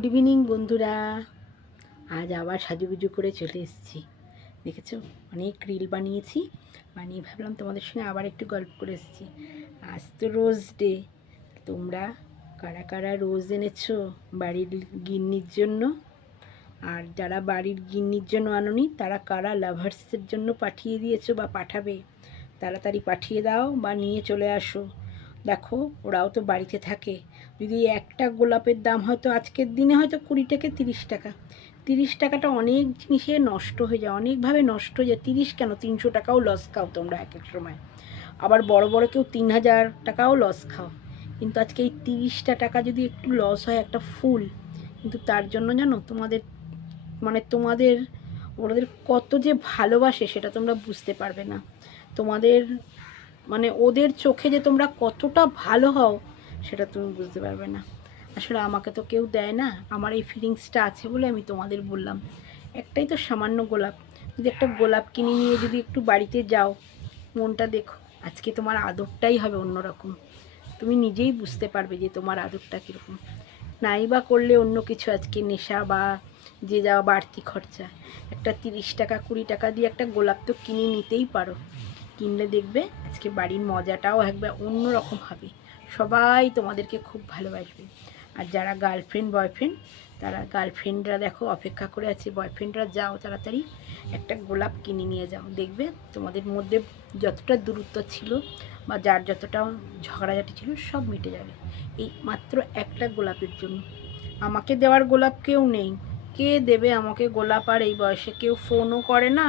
Good evening বন্ধুরা। আজ আবার সাজুগুজু করে চলে এসেছি। দেখেছো, অনেক রিল বানিয়ে ভাবলাম তোমাদের সঙ্গে আবার একটু গল্প করে এসেছি। আজ তো রোজ ডে। তোমরা কারা কারা রোজ এনেছো বাড়ির গিন্নির জন্য? আর যারা বাড়ির গিন্নির জন্য আনোনি তারা কারা লাভার্সের জন্য পাঠিয়ে দিয়েছো বা পাঠাবে? তাড়াতাড়ি পাঠিয়ে দাও বা নিয়ে চলে আসো। দেখো, ওরাও তো বাড়িতে থাকে। যদি একটা গোলাপের দাম হয়তো আজকের দিনে হয়তো 20 থেকে 30 টাকা, 30 টাকাটা অনেক জিনিসে নষ্ট হয়ে যায়, অনেকভাবে নষ্ট হয়ে যায়। 30 কেন, 300 টাকাও লস খাও তোমরা এক এক সময়। আবার বড় বড় কেউ 3000 টাকাও লস খাও। কিন্তু আজকে এই 30টা টাকা যদি একটু লস হয় একটা ফুল, কিন্তু তার জন্য জানো তোমাদের ওদের কত যে ভালোবাসে সেটা তোমরা বুঝতে পারবে না। তোমাদের ওদের চোখে যে তোমরা কতটা ভালো হও সেটা তুমি বুঝতে পারবে না। আসলে আমাকে তো কেউ দেয় না, আমার এই ফিলিংসটা আছে বলে আমি তোমাদের বললাম। একটাই তো সামান্য গোলাপ, যদি একটা গোলাপ কিনে নিয়ে যদি একটু বাড়িতে যাও, মনটা দেখো, আজকে তোমার আদরটাই হবে অন্যরকম। তুমি নিজেই বুঝতে পারবে যে তোমার আদরটা কীরকম। নাই বা করলে অন্য কিছু, আজকে নেশা বা যে যাওয়া বাড়তি খরচা, একটা 30 টাকা 20 টাকা দিয়ে একটা গোলাপ তো কিনে নিতেই পারো। কিনলে দেখবে আজকে বাড়ির মজাটাও একবার অন্যরকম হবে। সবাই তোমাদেরকে খুব ভালোবাসবে। আর যারা গার্লফ্রেন্ড বয়ফ্রেন্ড, তারা গার্লফ্রেন্ডরা দেখো অপেক্ষা করে আছে, বয়ফ্রেন্ডরা যাও তাড়াতাড়ি একটা গোলাপ কিনে নিয়ে যাও। দেখবে তোমাদের মধ্যে যতটা দূরত্ব ছিল বা যার যতটা ঝগড়াঝাটি ছিল সব মিটে যাবে এই মাত্র একটা গোলাপের জন্য। আমাকে দেওয়ার গোলাপ কেউ নেই। কে দেবে আমাকে গোলাপ? আর এই বয়সে কেউ ফোনও করে না,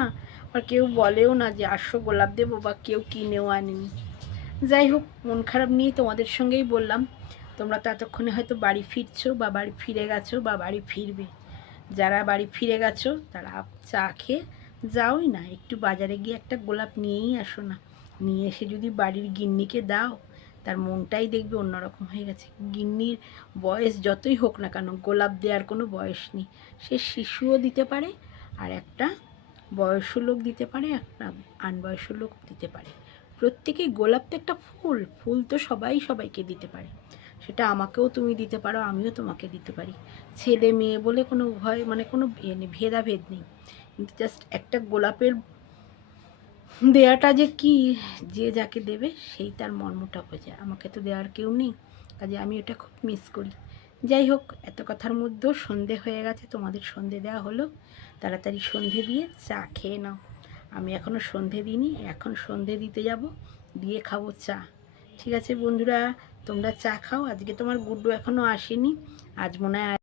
আর কেউ বলেও না যে 800 গোলাপ দেবো, বা কেউ কিনেও আনেনি। যাই হোক, মন খারাপ নিয়েই তোমাদের সঙ্গেই বললাম। তোমরা তো এতক্ষণে হয়তো বাড়ি ফিরছো বা বাড়ি ফিরে গেছো বা বাড়ি ফিরবে। যারা বাড়ি ফিরে গেছো তারা চা খেয়ে যাওই না, একটু বাজারে গিয়ে একটা গোলাপ নিয়েই আসো না। নিয়ে এসে যদি বাড়ির গিন্নিকে দাও, তার মনটাই দেখবে অন্যরকম হয়ে গেছে। গিন্নির বয়স যতই হোক না কেন, গোলাপ দেওয়ার কোনো বয়স নেই। সে শিশুও দিতে পারে, আর একটা বয়স্ক লোক দিতে পারে, একটা আনবয়স্ক লোক দিতে পারে। প্রত্যেকেই, গোলাপ তো একটা ফুল, ফুল তো সবাই সবাইকে দিতে পারে। সেটা আমাকেও তুমি দিতে পারো, আমিও তোমাকে দিতে পারি। ছেলে মেয়ে বলে কোনো উভয় কোনো ভেদাভেদ নেই। কিন্তু জাস্ট একটা গোলাপের দেয়াটা যে কি, যে যাকে দেবে সেই তার মর্মটা বোঝে। আমাকে তো দেওয়ার কেউ নেই, কাজে আমি এটা খুব মিস করি। যাই হোক, এত কথার মধ্যেও সন্ধে হয়ে গেছে, তোমাদের সন্ধে দেওয়া হলো। তাড়াতাড়ি সন্ধে দিয়ে চা খেয়ে নাও। আমি এখনও সন্ধে দিইনি, এখন সন্ধে দিতে যাব, দিয়ে খাবো চা। ঠিক আছে বন্ধুরা, তোমরা চা খাও। আজকে তোমার গুড্ডু এখনও আসেনি, আজ মনে হয়